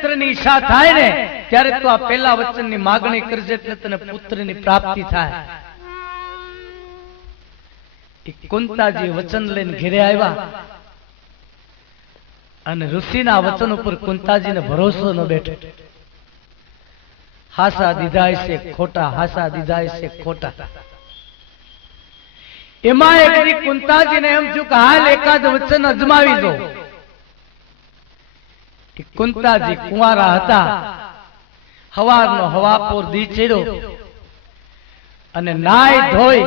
પુત્રની ઈચ્છા થાય ને, ત્યારે તું આ પેલા વચનની માગણી કરજે, એટલે તને પુત્રની પ્રાપ્તિ થાય. કુંતાજી વચન લઈને ઘેરે આવ્યા અને ઋષિના વચન ઉપર કુંતાજીને ભરોસો ન બેઠો. હાસા દીધાય છે ખોટા, હાસા દીધાય છે ખોટા. એમાં એક કુંતાજીને એમ થયું કે હાલ એકાદ વચન અજમાવી દો. એ કુંતાજી કુંવારા હતા. હવારનો હવાપોર દી ચડ્યો અને નાય ધોઈ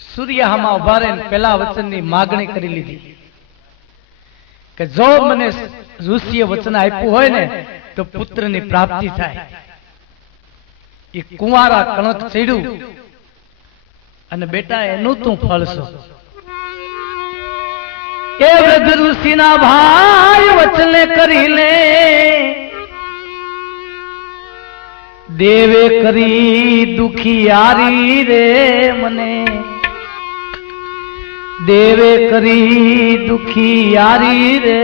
સૂર્ય હામાં ઊભા રહીને પેલા વચનની માગણી કરી લીધી કે જો મને ઋષિએ વચન આપ્યું હોય ને, તો પુત્રની પ્રાપ્તિ થાય. એ કુંવારા કણક ચડ્યું અને બેટા, એનું તું ફળશો. એ વૃદ્ધ ઋષિના ભાઈ વચને કરી લે દેવે કરી દુખિયારી રે મને. દેવે કરી દુખિયારી રે.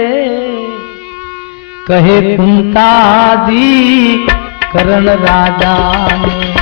કહે કુંતાદી કરણ રાજાને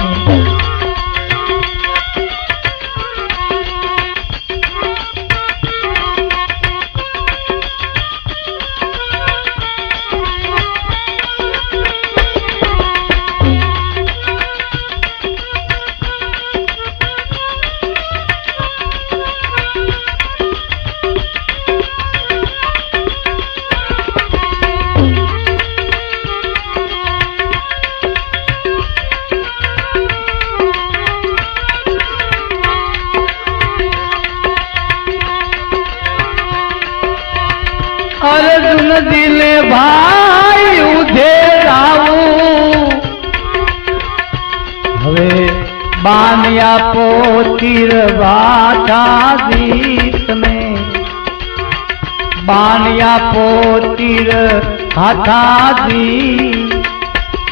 અર્જુન દિલે ભાઈ ઉધેરાવું હવે બાનિયા પોતીર બાધા દીપને બાનિયા પોતીર હાથાજી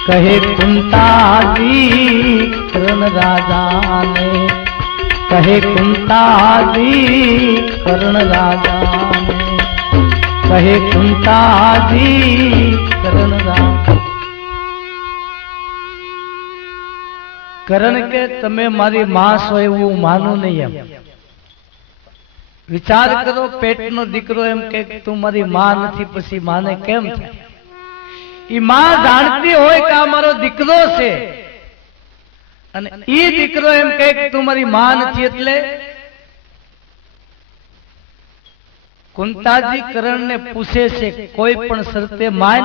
કહે કુંતાજી કરણ રાજાને. કહે કુંતાજી કરણ રાજાને કહે કુંતાજી કરણ રામ કરણ કે તમે મારી માં છો એવું હું માનું વિચાર કરો પેટનો દીકરો એમ કે તું મારી માં નથી પછી માને કેમ છે એ માં જાણતી હોય કે આ મારો દીકરો છે અને એ દીકરો એમ કે તું મારી માં નથી એટલે કુંતાજી કરણ ને પૂછે છે, કોઈ પણ શરતે માન?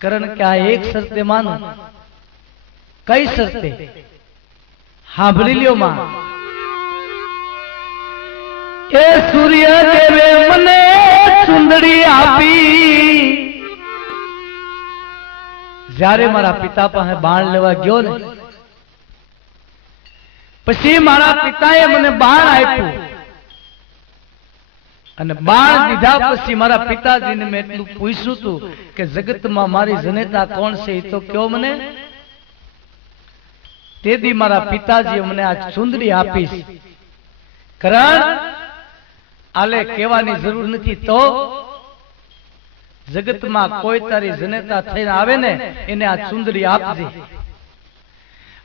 કરણ કે આ એક શરતે માનું? કઈ શરતે? હાંભળી લ્યો માં એ સૂર્ય દેવે મને સુંદરી આપી. જ્યારે મારા પિતા પાસે બાણ લેવા ગયો ને, પછી મારા પિતાએ મને બાણ આપ્યું. અને બાણ દીધા પછી મારા પિતાજીને મેં એટલું પૂછ્યું હતું કે જગતમાં મારી જનેતા કોણ છે? એ તો કયો મને. તેથી મારા પિતાજી મને આ ચુંદડી આપી. છે કરણ આલે કહેવાની જરૂર નથી તો જગતમાં કોઈ તારી જનેતા થઈને આવે ને એને આ ચુંદડી આપજે.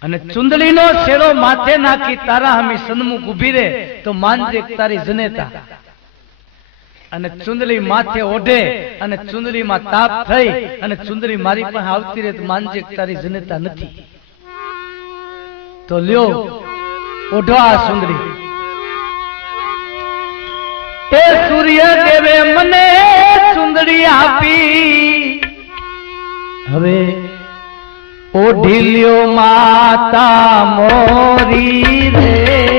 અને ચુંદડીનો શેરો માથે નાખી તારા હમી સન્મુખ ઊભી રહે તો માનજે તારી જનેતા. અને ચુંદડી માથે ઓઢે અને ચુંદડીમાં તાપ થઈ અને ચુંદડી મારી પણ આવતી રહે માનજે તારી જનતા નથી. તો લ્યો, ઓઢો આ ચુંદડી. એ સૂર્ય દેવે, મને ચુંદડી આપી. હવે ઓઢી લ્યો માતા મોરી રે.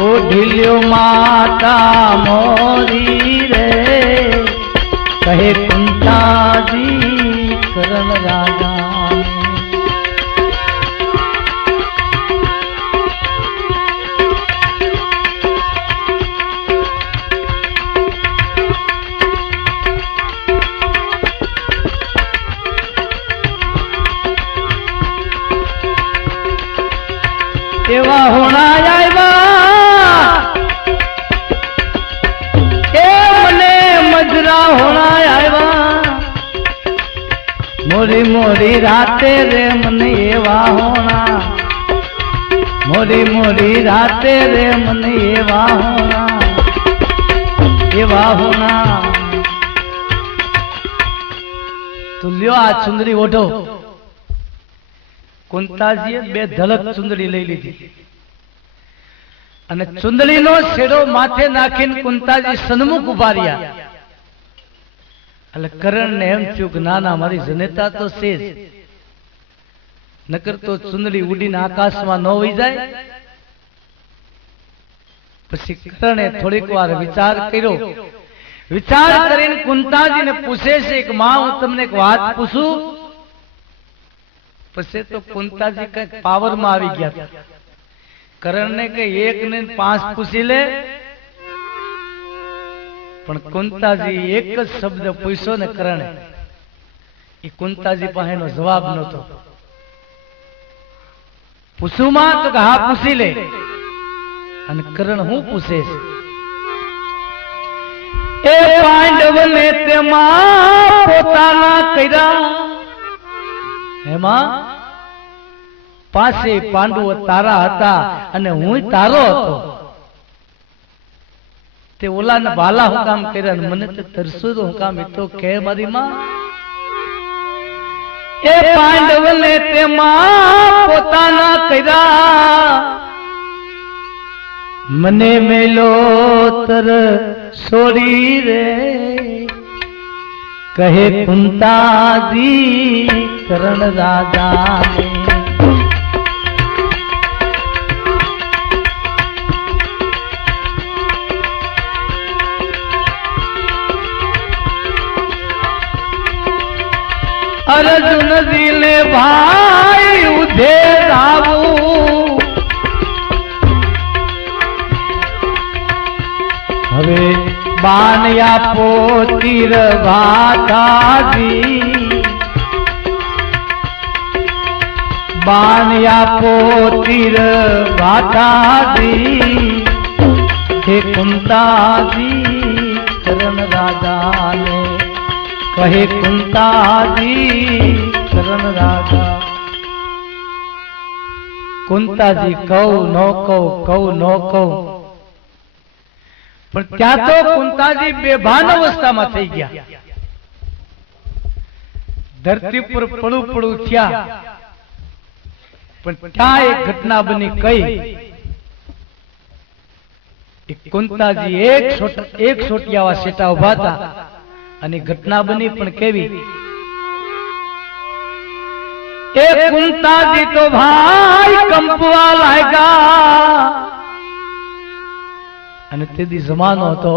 ઓઢિલ્યો માતા મોરી રે. કહે મોરી મોરી રાતે રે મને એવા હોણા. મોરી મોરી રાતે રે મને એવા હોણા. એવા હોણા. તો લ્યો આ સુંદરી ઓઢો. કુંતાજીએ બે ધલક ચુંદડી લઈ લીધી. અને ચુંદડીનો છેડો માથે નાખીને કુંતાજી સન્મુખ ઊભા રહ્યા. એટલે કરણને એમ થયું કે ના ના મારી જનેતા તો છે જ. નકર તો ચુંદડી ઉડીને આકાશમાં ન હોઈ જાય. પછી કરણે થોડીક વાર વિચાર કર્યો. વિચાર કરીને કુંતાજીને પૂછે છે કે, માં, હું તમને એક વાત પૂછું? પછી તો કુંતાજી કંઈક પાવરમાં આવી ગયા. કરણને કઈ એક ને પાંચ પૂછી લે. પણ કુંતાજી એક જ શબ્દ પૂછ્યો ને કરણે. એ કુંતાજી પાસે એનો જવાબ નતો પૂછું માં તો હા, પૂછી લે. અને કરણ હું પૂછે એ પાંડવ ને તેમાં પોતાના કર્યા. એમાં પાસે પાંડવો તારા હતા અને હું તારો હતો. તે ઓલાને ભાલા હું કામ કર્યા મને તો તરસું તો હું કામ એ તો કે મારી માં એ પાંડવ ને તેમાં પોતાના કર્યા. મને મેલો તર છોડી રે. કહે કુંતાજી કરણ રાજા અર્જુન દિલે ભાઈ ઉધે રાવું હવે બાનયા પોતીર વાતાજી બાન આપો તીર વાતાજી હે કુંતાજી. કહે કુંતાજી કરણ રાજા કુંતાજી કહું ન કહું કહું ન કહું પણ ત્યાં તો કુંતાજી બેભાન અવસ્થામાં થઈ ગયા ધરતી પર પડું પડું થયા પણ ત્યાં એક ઘટના બની કઈ કુંતાજી એક એક છોટિયાવા સેટા ઊભા હતા અને ઘટના બની પણ કેવી? કુંતાજી તો ભાઈ કંપવા લાગ્યા અને તેથી જમાનો હતો.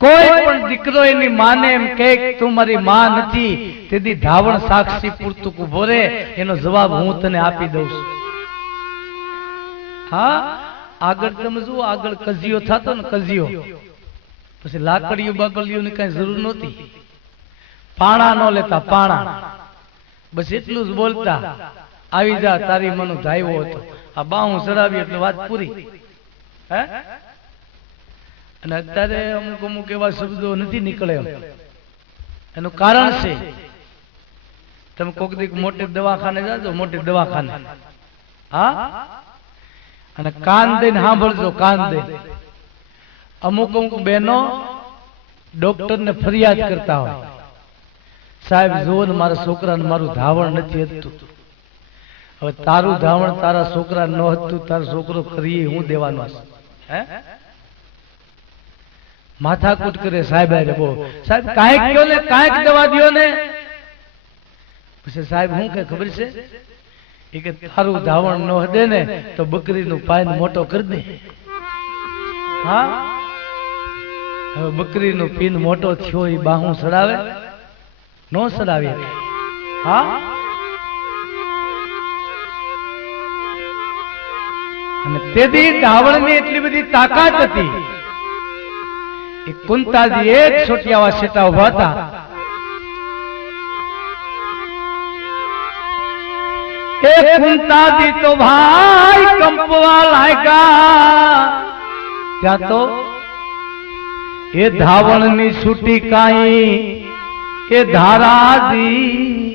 કોઈ પણ દીકરો એની માને એમ કે તું મારી માં નથી. તેથી ધાવણ સાક્ષી પૂરતું ઊભો રે. એનો જવાબ હું તને આપી દઉં છું. હા? આગળ તમે જુઓ, આગળ કઝિયો થતો ને કજિયો પછી લાકડીઓ બાકડીઓ કઈ જરૂર નહોતી. પાણા નો લેતા પાણા. બસ એટલું જ બોલતા, આવી જા, તારી મનો ધાયવો હતો. આ બાહું ચડાવી એટલે વાત પૂરી. અને અત્યારે અમુક અમુક એવા શબ્દો નથી નીકળે એનું કારણ છે, તમે કોક દીક મોટે દવાખાને જાજો, મોટે દવાખાને. હા? અને કાન દઈને સાંભળજો, કાન દઈને. અમુક અમુક બહેનો ડોક્ટર ને ફરિયાદ કરતા હોય. સાહેબ, જુઓ ને મારા છોકરાને મારું ધાવણ નથી હતું હવે તારું ધાવણ તારા છોકરા ન હતું તારો છોકરો કરીએ હું દેવાનો હે? માથાકૂટ કરે સાહેબ હારે બહુ. સાહેબ, કાંઈક કયો ને, કાંઈક દવા દ્યો ને. પછી સાહેબ, હું કે ખબર છે? એ કે તારું ધાવણ ન હદે ને તો બકરીનું પાયન મોટો કરી દે. હા? હવે બકરીનો પીન મોટો થયો એ બાહું સડાવે? નો સડાવે હા? અને તેથી ધાવણની એટલી બધી તાકાત હતી. એ કુંતાજી એક છોટિયાવા સેટા ઊભા હતા. એ કુંતાજી તો ભાઈ કંપવા લાગ્યા. ત્યાં તો એ ધાવણની છૂટી કાઈ? એ ધારાજી